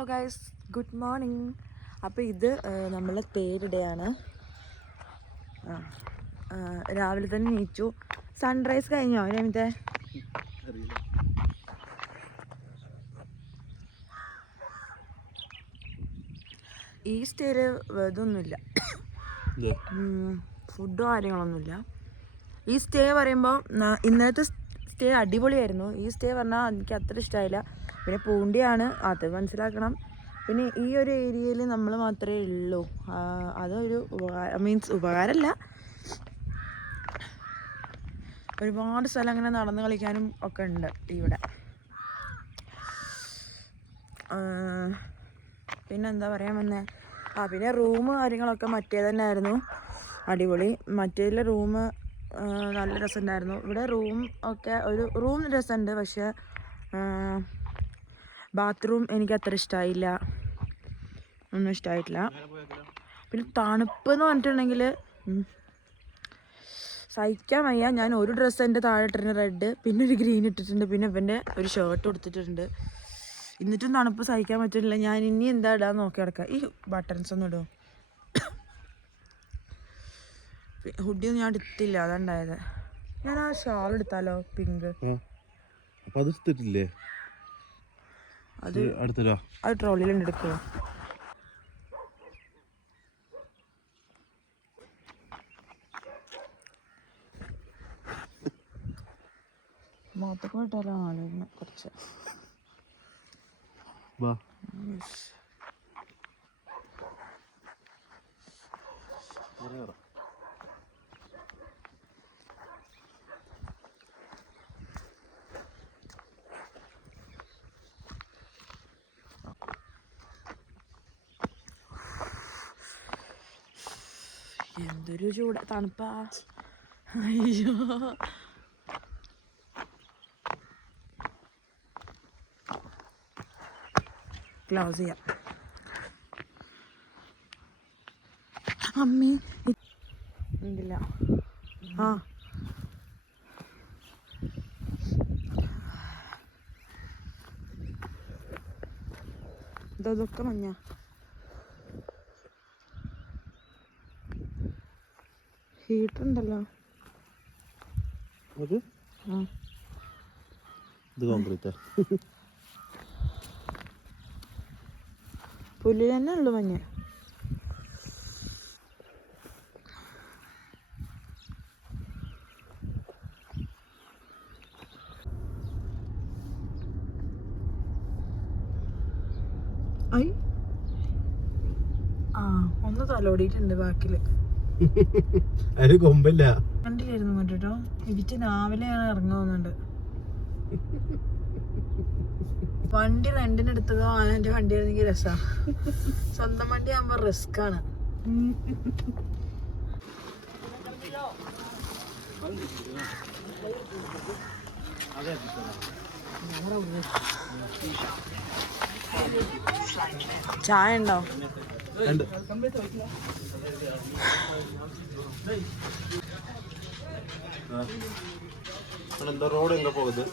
Hello guys, good morning. അപ്പോൾ ഇത് നമ്മളെ തേർഡ് ഡേ ആണ്. രാവിലെ തന്നെ നീച്ചു. സൺറൈസ് കഴിഞ്ഞോ രമിത്തെ? ഈ സ്റ്റേയിൽ ഇതൊന്നുമില്ല, ഫുഡോ കാര്യങ്ങളൊന്നുമില്ല. ഈ സ്റ്റേ പറയുമ്പോൾ ഇന്നലത്തെ സ്റ്റേ അടിപൊളിയായിരുന്നു. ഈ സ്റ്റേ പറഞ്ഞാൽ എനിക്ക് അത്ര ഇഷ്ടമായില്ല. പിന്നെ പൂണ്ടിയാണ്, അത് മനസ്സിലാക്കണം. പിന്നെ ഈ ഒരു ഏരിയയിൽ നമ്മൾ മാത്രമേ ഉള്ളൂ. അതൊരു മീൻസ് ഉപകാരമല്ല. ഒരുപാട് സ്ഥലം അങ്ങനെ നടന്ന് കളിക്കാനും ഒക്കെ ഉണ്ട് ഇവിടെ. പിന്നെന്താ പറയാൻ വന്നേ, പിന്നെ റൂം കാര്യങ്ങളൊക്കെ മറ്റേ തന്നെ ആയിരുന്നു, അടിപൊളി. മറ്റേതിലെ റൂം നല്ല രസമുണ്ടായിരുന്നു. ഇവിടെ റൂം ഒക്കെ ഒരു റൂം രസമുണ്ട്, പക്ഷേ ബാത്റൂം എനിക്ക് അത്ര ഇഷ്ടമായില്ല, ഒന്നും ഇഷ്ടമായിട്ടില്ല. പിന്നെ തണുപ്പ് എന്ന് പറഞ്ഞിട്ടുണ്ടെങ്കിൽ സഹിക്കാൻ വയ്യ. ഞാൻ ഒരു ഡ്രസ്സ് എൻ്റെ താഴെ ഇട്ടിട്ടുണ്ട്, റെഡ്, പിന്നെ ഒരു ഗ്രീൻ ഇട്ടിട്ടുണ്ട്, പിന്നെ ഇവൻ്റെ ഒരു ഷർട്ട് കൊടുത്തിട്ടുണ്ട്. എന്നിട്ടും തണുപ്പ് സഹിക്കാൻ പറ്റില്ല. ഞാൻ ഇനി എന്താ ഇടാന്ന് നോക്കി കിടക്കാം. ഈ ബട്ടൺസ് ഒന്നും ഇടുമോ? ഹുഡിയൊന്നും ഞാൻ എടുത്തില്ല, അതുണ്ടായത്. ഞാൻ ആ ഷാൾ എടുത്താലോ, പിങ്ക്. അത് ട്രോളിയിലുണ്ട്, എടുക്കുമോ? മുഖത്തൊക്കെ ഇട്ടാലോ ആലോചന കുറച്ച്. എന്തൊരു ചൂട്, തണുപ്പാ. അയ്യോ, ക്ലോസ് ചെയ്യാം. അമ്മേ ഉണ്ടില്ല. ഇതൊക്കെ മഞ്ഞ. ഹീറ്റർ ഉണ്ടല്ലോ. പുല്ലിൽ തന്നെ ഉള്ളു മഞ്ഞ. ഒന്ന് തലോടിയിട്ടുണ്ട് ബാക്കില്. കൊമ്പില്ല കണ്ടില്ലായിരുന്നു കേട്ടോ. എനിക്ക് രാവിലെയാണ് ഇറങ്ങുന്നുണ്ട്. വണ്ടി റെന്റിന് എടുത്തതോ എന്റെ വണ്ടി എനിക്ക് രസാ. സ്വന്തം വണ്ടി ആകുമ്പോ റിസ്ക് ആണ്. ചായ ഉണ്ടോ? റോഡ് എങ്ക പോകുന്നത്?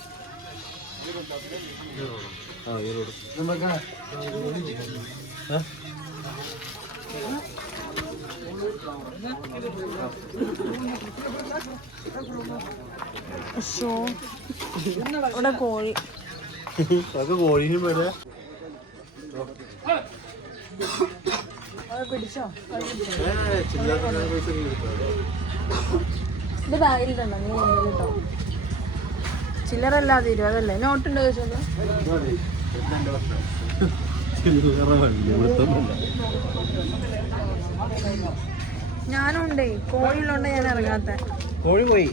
ഇവിടെ കോഴി കോഴിനും പേടിയാ. പിടിച്ചോ? ഇത് ബാഗിലുണ്ടോ? നീ കേട്ടോ, ചില്ലറല്ലാതെ 20 അല്ലേ? നോട്ടുണ്ടോ ചോദിച്ചത്? ഞാനുണ്ടേ, കോഴിയുള്ളോണ്ട് ഞാൻ ഇറങ്ങാത്ത. കോഴി പോയി.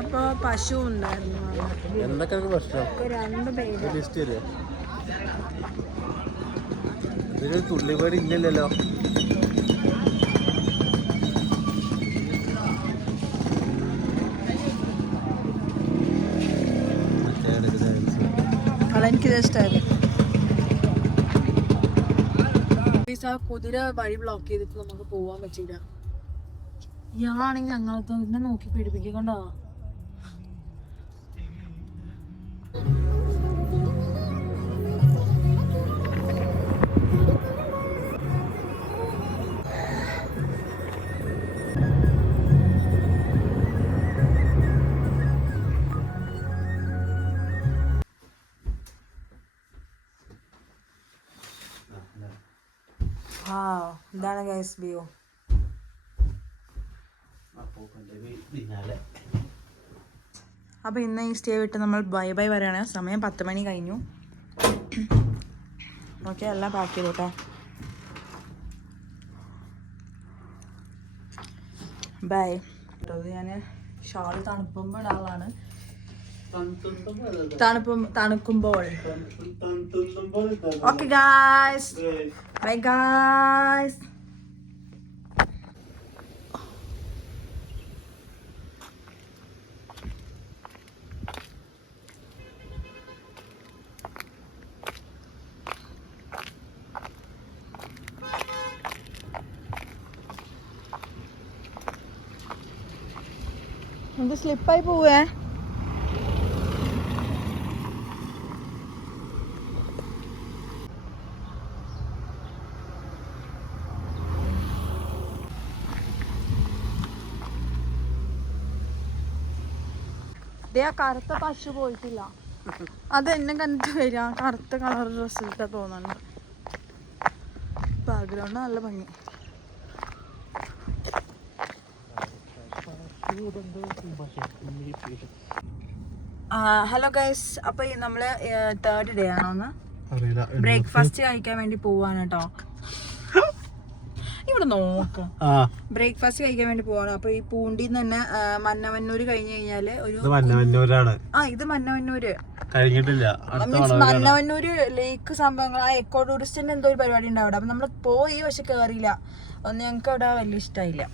അപ്പൊ പശു ഉണ്ടായിരുന്നു. എന്തൊക്കെ പ്രശ്നം? 2 പേര്. ഇതിന് തുള്ളിപേടി ഇല്ലല്ലോ. അതെനിക്കിത് ഇഷ്ടമായത്. കുതിര വഴി ബ്ലോക്ക് ചെയ്തിട്ട് നമുക്ക് പോവാൻ പറ്റില്ല. ഇയാളാണെങ്കിൽ ഞങ്ങളെ തന്നെ നോക്കി പീഡിപ്പിക്കൊണ്ടോ. Nice view. അപ്പോൾ ഇന്ന് ഈ സ്റ്റേ വിട്ട് നമ്മൾ ബൈ ബൈ വരെയാണ്. സമയം 10 മണി കഴിഞ്ഞു. ഓക്കെ, എല്ലാം പാക്ക് ചെയ്തു കേട്ടോ. ബൈ. ഞാൻ ഷാൾ തണുക്കുമ്പോൾ ഇടാളാണ്. തണുക്കുമ്പോൾ. Okay guys, bye guys. നമുക്ക് സ്ലിപ്പായി പോവേ. ആ കറുത്ത പശു പോയിട്ടില്ല. അത് എന്നെ കണ്ടിട്ട് വരിക. കറുത്ത കളർ ഡ്രസ്സ് ഇട്ടാ തോന്നുന്നുണ്ട്. ബാക്ക്ഗ്രൗണ്ട് നല്ല ഭംഗി. ഹലോ ഗൈസ്, അപ്പൊ നമ്മള് 3rd ഡേ ആണോന്ന് ബ്രേക്ക്ഫാസ്റ്റ് കഴിക്കാൻ വേണ്ടി പോവാണ് കേട്ടോ. ഇവിടെ നോക്ക, ബ്രേക്ക്ഫാസ്റ്റ് കഴിക്കാൻ വേണ്ടി പോവാണ്. അപ്പൊ ഈ പൂണ്ടിന്ന് തന്നെ മന്നവന്നൂര് കഴിഞ്ഞു കഴിഞ്ഞാല് ഒരു ഇത് മന്നവന്നൂര് കഴിഞ്ഞിട്ടില്ല. മീൻസ് മന്നവന്നൂര് ലേക്ക് സംഭവങ്ങൾ. ആ എക്കോ ടൂറിസ്റ്റിന്റെ എന്തോ ഒരു പരിപാടി ഉണ്ട് അവിടെ. അപ്പൊ നമ്മള് പോയി, പക്ഷെ കേറിയില്ല. ഒന്നും ഞങ്ങക്ക് അവിടെ വലിയ ഇഷ്ടമായില്ല.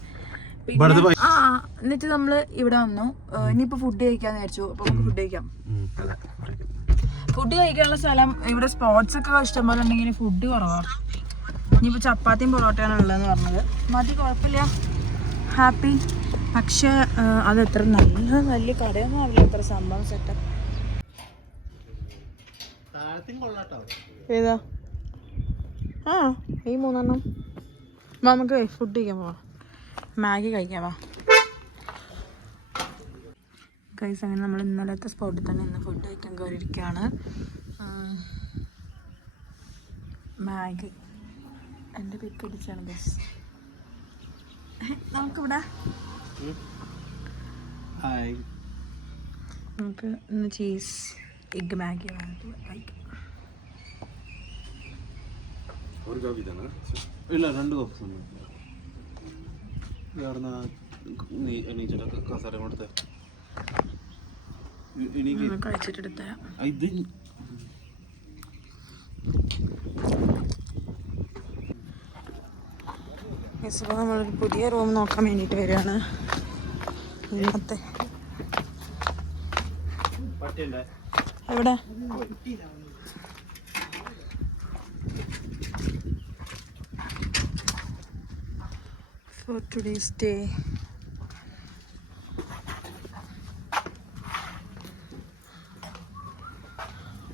എന്നിട്ട് നമ്മള് ഇവിടെ വന്നു. ഇനിയിപ്പോ ഫുഡ് കഴിക്കാന്ന് വിചാരിച്ചു. അപ്പൊ നമുക്ക് ഫുഡ് കഴിക്കാം. ഫുഡ് കഴിക്കാനുള്ള സ്ഥലം ഇവിടെ സ്പോട്സ് ഒക്കെ ഇഷ്ടംപോലെ ഉണ്ടെങ്കിൽ ഫുഡ് കുറവാ. ഇനിയിപ്പോ ചപ്പാത്തിയും പൊറോട്ടയാണ് ഉള്ളതെന്ന് പറഞ്ഞത്. മതി, കുഴപ്പമില്ല, ഹാപ്പി. പക്ഷെ അത് എത്ര നല്ല വലിയ കടയൊന്നും ആവില്ല. എത്ര സംഭവം സെറ്റപ്പ്. ഏതാ? ഈ 3 നമുക്ക് ഫുഡ് കഴിക്കാൻ പോവാം. മാഗി കഴിക്കാവാ ഗൈസ്. അങ്ങനെ നമ്മൾ ഇന്നലത്തെ സ്പോട്ടിൽ തന്നെ ഇന്ന് ഫുഡ് കഴിക്കാൻ കയറിയിരിക്കുകയാണ്. മാഗി എൻ്റെ പിക്ക് അടിച്ചാണ് ഗൈസ്. നമുക്കിവിടെ നമുക്ക് ഇന്ന് ചീസ് എഗ് മാഗി കഴിക്കാം. ഇല്ല, 2 കപ്പ് കസാര കൊടുത്ത കഴിച്ചിട്ടെടുത്ത ഇത് നമ്മളൊരു പുതിയ റൂം നോക്കാൻ വേണ്ടിയിട്ട് വരികയാണ്. ഇന്നത്തെ എവിടെ for today's day.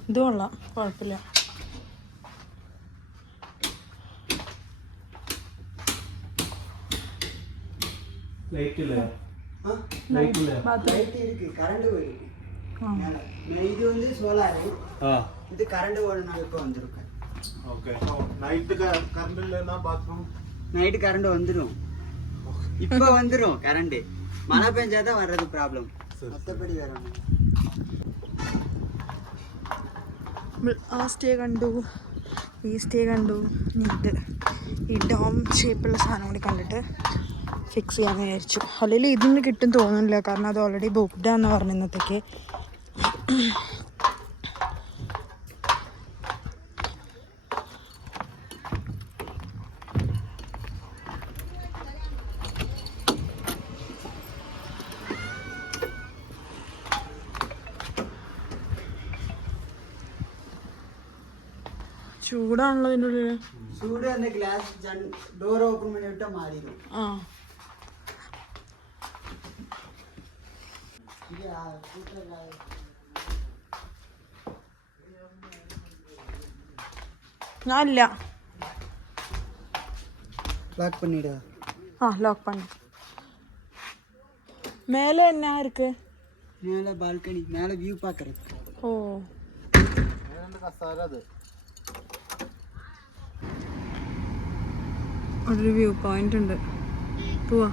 ഇത് കൊള്ളാം, കുഴപ്പമില്ല. இது வந்து சோலார், இது கரண்ட் ஓடுனால இப்போ வந்திருக்கும். ஓகே, நைட் கரண்ட் இல்லனா பாத்ரூம் நைட் கரண்ட் வந்துரும். இப்போ வந்துரும் கரண்ட். மழை பெஞ்சாதான் வர்றது ப்ராப்ளம். மற்றபடி வேற ആ സ്റ്റേ കണ്ടു, ഈ സ്റ്റേ കണ്ടു. ഇത് ഈ ഡോം ഷേപ്പുള്ള സാധനം കൂടി കണ്ടിട്ട് ഫിക്സ് ചെയ്യാമെന്ന് വിചാരിച്ചു. അല്ലെങ്കിൽ ഇതൊന്നും കിട്ടും തോന്നുന്നില്ല, കാരണം അത് ഓൾറെഡി ബുക്ക്ഡാന്ന് പറഞ്ഞു ഇന്നത്തേക്ക്. ചൂടാണല്ലോ ഇതിൻ്റെ ഉള്ളിൽ. சூடு அந்த கிளாஸ் டோர் ஓபன் பண்ணி விட்டா மாறிடும். இல்ல லாக் பண்ணிடு. லாக் பண்ணு. மேலே என்ன இருக்கு? மேலே பால்கனி, மேலே வியூ பார்க்கறது. ஓ, கசார அது ഒരു വ്യൂ പോയിന്റ് ഉണ്ട്, പോവാ.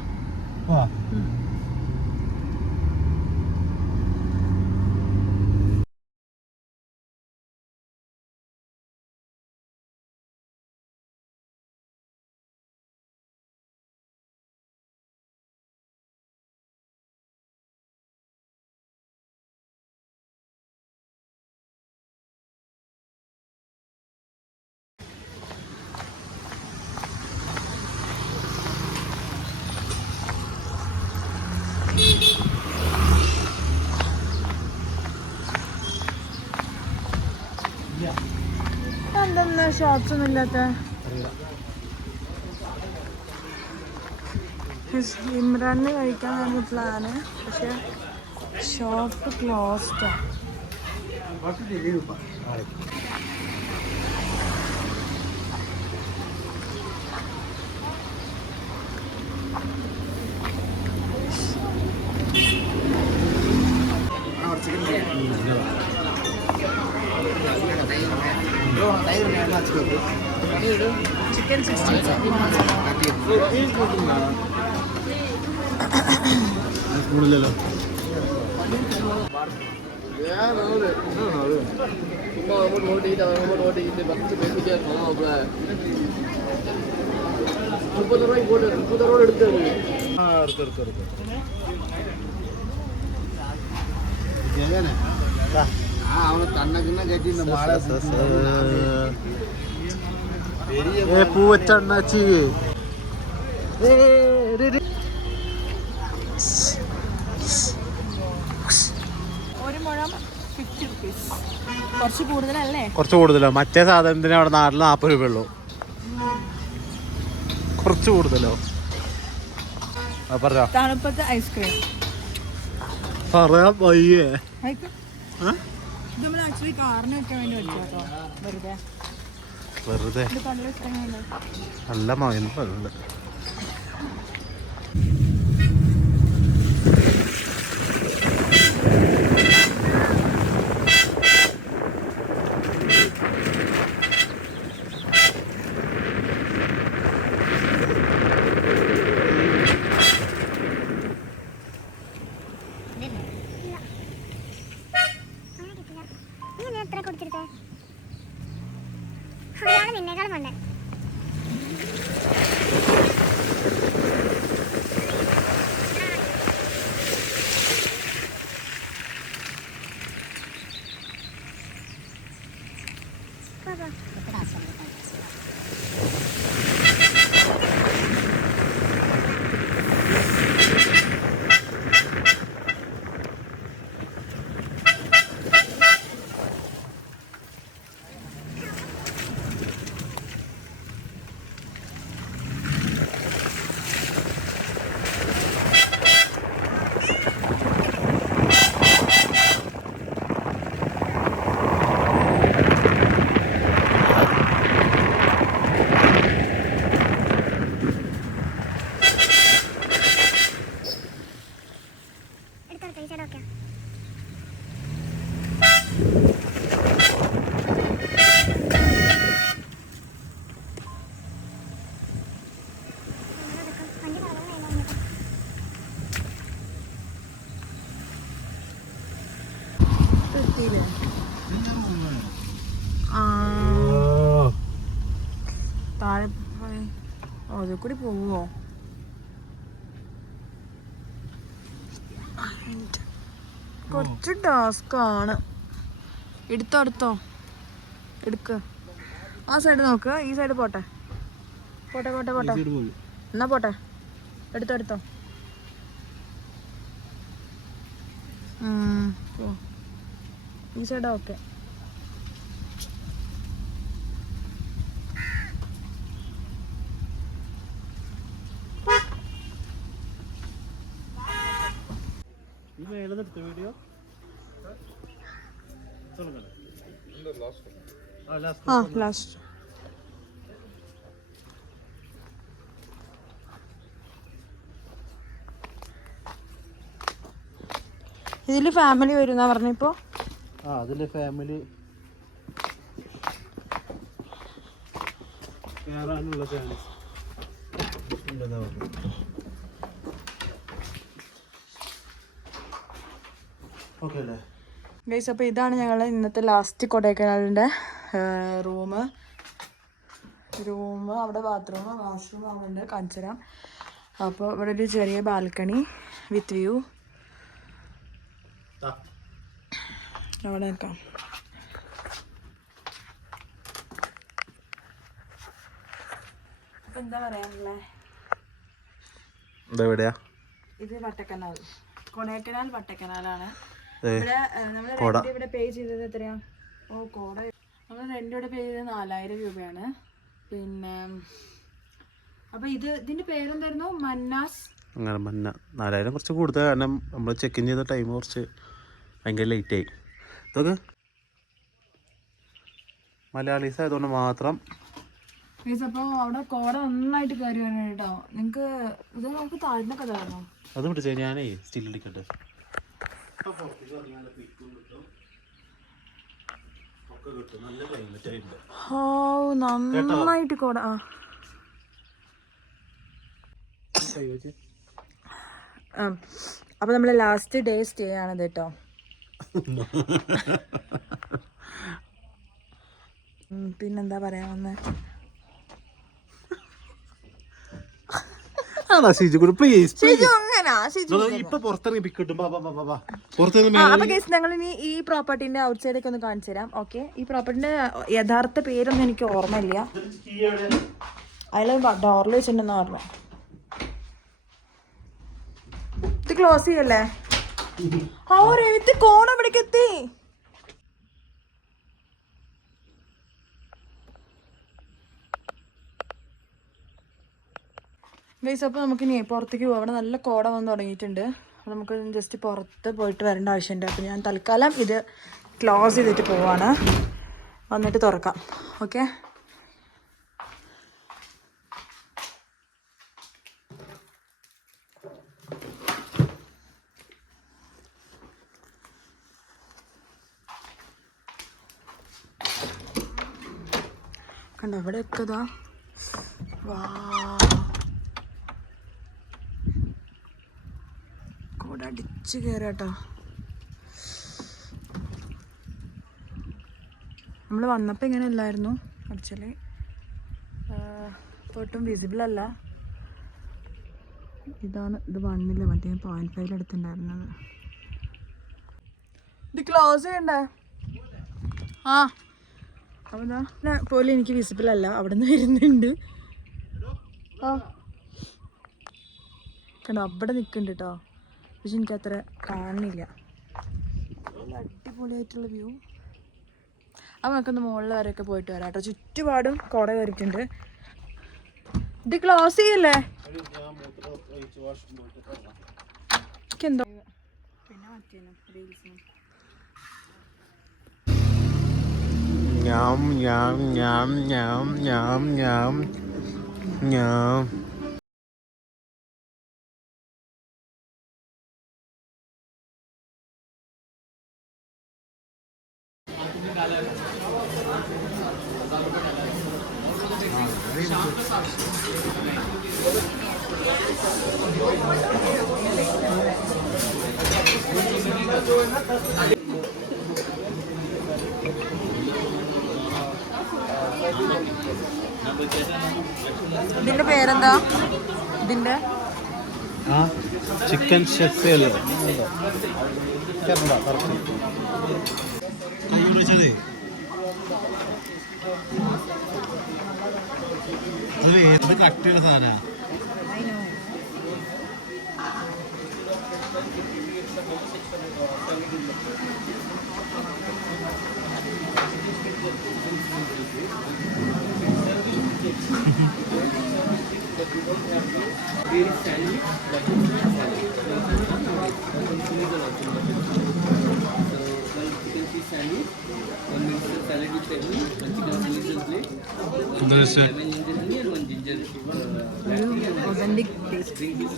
എന്താ ഷോപ്സ് ഒന്നും ഇല്ലാത്ത? ഇമ്രാന് കഴിക്കാനാണ് പ്ലാന്, പക്ഷെ ഷോപ്പ് ക്ലോസ്ഡാ. ചിക്കൻ 60 കൂടുതലല്ലോ. പൂവച്ചണ്ണാച്ചി ഒരു മുഴം 50 rupees. കുറച്ച് കൂടുതലല്ലേ? കുറച്ച് കൂടുതലോ? മറ്റേ സാധനത്തിന് അവിടെ നാട്ടിൽ 40 രൂപയുള്ളൂ. കുറച്ച് കൂടുതലോ? പറഞ്ഞോ. തണുപ്പത്തെ ഐസ്ക്രീം പറയാൻ വയ്യേ. നമ്മൾ ആക്ച്വലി കാറിന് വെക്കാൻ വേണ്ടി വെച്ചോ, വെറുതെ വെറുതെ നല്ല മകനും പറയുന്നുണ്ട്. നിന്നേക്കാളും വേണ്ടേ? താഴെ പോയി അതിൽ കൂടി പോവോ? കുറച്ച് ടാസ്ക് ആണ്. എടുത്തോ എടുക്ക. ആ സൈഡ് നോക്കുക, ഈ സൈഡ് പോട്ടെ. എന്നാ പോട്ടെ, എടുത്തോ. ഈ സൈഡ് ഓക്കെ. വീഡിയോ ലാസ്റ്റ് ഇതില് ഫാമിലി വരുന്ന പറഞ്ഞപ്പോ അതില് ഫാമിലി കേറാനുള്ള ചാൻസ് ഓക്കെ അല്ലേ? ഗൈസ്, അപ്പോൾ ഇതാണ് ഞങ്ങളുടെ ഇന്നത്തെ ലാസ്റ്റ് കൊടൈക്കനാലിൻ്റെ റൂം. അവിടെ ബാത്റൂം വാഷ്റൂം അവിടെ ഉണ്ട്, കാണിച്ചു തരാം. അപ്പോൾ ഇവിടെ ഒരു ചെറിയ ബാൽക്കണി വിത്ത് വ്യൂ. അവിടെ നിൽക്കാം. അപ്പം എന്താ പറയാനുള്ളത്? ഇതെവിടെയാ? ഇത് വട്ടക്കനാൽ, കൊടൈക്കനാൽ വട്ടക്കനാലാണ്. ഇവിടെ നമ്മൾ റെന്റ് ഇവിടെ പേ ചെയ്തത് എത്രയാ? കോട നമ്മൾ റെന്റ് ഇവിടെ പേ ചെയ്തത് 4000 രൂപയാണ്. പിന്നെ അപ്പൊ ഇതിന്റെ പേരെന്തായിരുന്നു? മന്നാസ്. അങ്ങനെ 4000 കുറച്ച് കൂടുതൽ, കാരണം നമ്മൾ ചെക്ക് ഇൻ ചെയ്ത ടൈം കുറച്ച് ഭയങ്കര ലേറ്റ് ആയി. ഇതൊക്കെ മലയാളീസ് ആയതുകൊണ്ട് മാത്രം. അപ്പോൾ അവിടെ കോട നന്നായിട്ട് കയറി വരണം കേട്ടോ. നിങ്ങൾക്ക് ഇത് നമുക്ക് താഴ്ന്നൊക്കെ തരണോ? അത് പിടിച്ചേ, ഞാനേ സ്റ്റിൽ അടിക്കട്ടെ. നന്നായിട്ട് കോട. അപ്പൊ നമ്മള് ലാസ്റ്റ് ഡേ സ്റ്റേ ആണത് കേട്ടോ. പിന്നെന്താ പറയാ വന്നേ? ഞങ്ങൾ ഇനി ഈ പ്രോപ്പർട്ടിന്റെ ഔട്ട് സൈഡ് ഒക്കെ ഒന്ന് കാണിച്ചു തരാം. ഓക്കെ, ഈ പ്രോപ്പർട്ടിന്റെ യഥാർത്ഥ പേരൊന്നും എനിക്ക് ഓർമ്മയില്ല. അതിൽ ഡോറിൽ വെച്ചിട്ടുണ്ടെന്ന് ഓർമ്മ. ഇത് ക്ലോസ് ചെയ്യല്ലേ? ഇത് കോണം ഇവിടേക്ക് എത്തി. ഗൈസ്, അപ്പോൾ നമുക്കിനി പുറത്തേക്ക് പോകാം. അവിടെ നല്ല കോട വന്ന് തുടങ്ങിയിട്ടുണ്ട്. അപ്പോൾ നമുക്ക് ജസ്റ്റ് പുറത്ത് പോയിട്ട് വരേണ്ട ആവശ്യമുണ്ട്. അപ്പോൾ ഞാൻ തൽക്കാലം ഇത് ക്ലോസ് ചെയ്തിട്ട് പോവാണ്. വന്നിട്ട് തുറക്കാം. ഓക്കെ, കണ്ടോ ഇവിടെയൊക്കെ ഇതാ. വാ, കോട അടിച്ച് കയറാട്ടോ. നമ്മൾ വന്നപ്പോൾ ഇങ്ങനെ അല്ലായിരുന്നു ആക്ച്വലി. ഒട്ടും വിസിബിൾ അല്ല. ഇതാണ്, ഇത് 1 മറ്റേ 0.5 എടുത്തിട്ടുണ്ടായിരുന്നത്. ഇത് ക്ലോസ് ചെയ്യണ്ടേ? അപ്പോൾ എന്താ പോലും എനിക്ക് വിസിബിൾ അല്ല. അവിടെ നിന്ന് വരുന്നുണ്ട്. കണ്ടോ അവിടെ നിൽക്കുന്നുണ്ട് കേട്ടോ. പക്ഷെ എനിക്കത്ര കാണുന്നില്ല. അടിപൊളിയായിട്ടുള്ള വ്യൂ. അപ്പോൾ നമുക്കൊന്ന് മുകളിൽ വരെയൊക്കെ പോയിട്ട് വരാം കേട്ടോ. ചുറ്റുപാടും കോട കയറിയിട്ടുണ്ട്. ഇത് ക്ലോസ് ചെയ്യല്ലേ? എന്തോ പിന്നെ മാറ്റിയാണ് റീൽസിന്. ഞാം ഞാം ഞാം ഞാം ഞാം ഞാം ഞാം. ഇതിന്റെ പേരെന്താ? ഇതിന്റെ ചിക്കൻ ഷെഫ് അല്ലേ? കൈ വിളിച്ചതേ അത് ഏത് കട്ടിയുള്ള സാധന?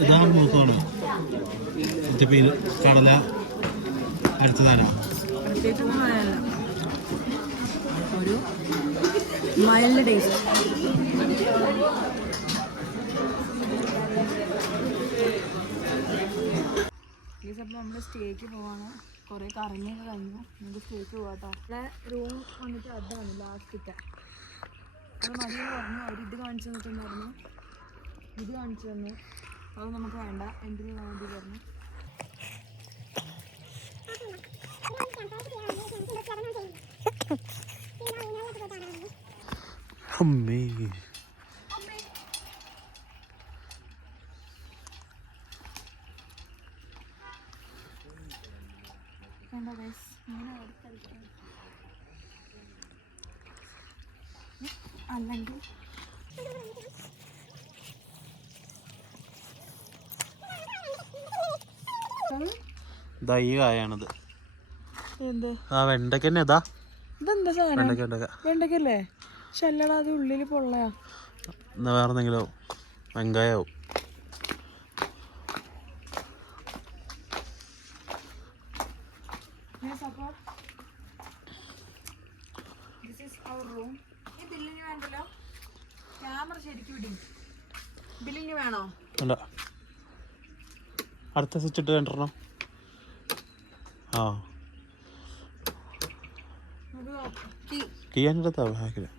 ഇതാണ് മുറുക്കാണ്. കടല അടുത്തതാണോ? ഒരു മൈൽഡ് ടേസ്റ്റ്. അപ്പോൾ നമ്മൾ സ്റ്റേക്ക് പോവാണ്. കുറേ കറങ്ങിയൊക്കെ കഴിഞ്ഞു. നമുക്ക് സ്റ്റേക്ക് പോകാട്ടോ. ഇവിടെ റൂം വന്നിട്ട് അതാണ് ലാസ്റ്റത്തെ. അത് മതിയെന്ന് പറഞ്ഞു. അവർ ഇത് കാണിച്ചു തന്നിട്ടുണ്ടായിരുന്നു, ഇത് കാണിച്ചു തന്നു. അത് നമുക്ക് വേണ്ട, എന്തിനു വേണ്ടി പറഞ്ഞു. അമ്മേ കണ്ടോ ഗൈസ്, ഇങ്ങനെ കളിക്കാം. അല്ലെങ്കിൽ ഇതാ ഈ കായാണിത്. എന്ത് ആ വെണ്ടയ്ക്ക തന്നെ ഇതാ. ഇതെന്താ സാധനം? വെണ്ടയ്ക്ക വെണ്ടയ്ക്കല്ലേ? ശല്ലട, അത് ഉള്ളിൽ പൊള്ളയാ. എന്നാ വേറെ എന്തെങ്കിലും വെങ്കായാവും. ക്യാമറ ശരിക്കും വിടും. ബില്ലിങ് വേണോ? അല്ല, അടുത്ത സ്വിച്ച് ഇട്ട് കണ്ടിരണം. ആ കീയാനെടുത്താ ബാക്കില്.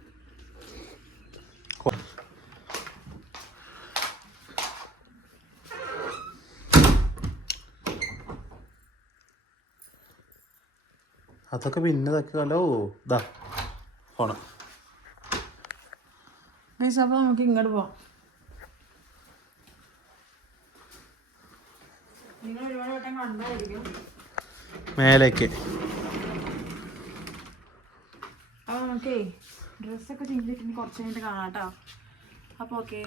അതൊക്കെ പിന്നെ ഇതാക്കിയല്ലോ. ഇതാ ഫോണ്. അപ്പോൾ നമുക്ക് ഇങ്ങോട്ട് പോവാം. നിങ്ങൾ ഒരുപാട് വട്ടം കണ്ടായിരിക്കും മേലേക്ക്. അപ്പോൾ നമുക്കേ ഡ്രസ്സൊക്കെ ചേഞ്ച് ചെയ്തിട്ട് കുറച്ച് കഴിഞ്ഞിട്ട് കാണാം കേട്ടോ. അപ്പോൾ ഓക്കെ.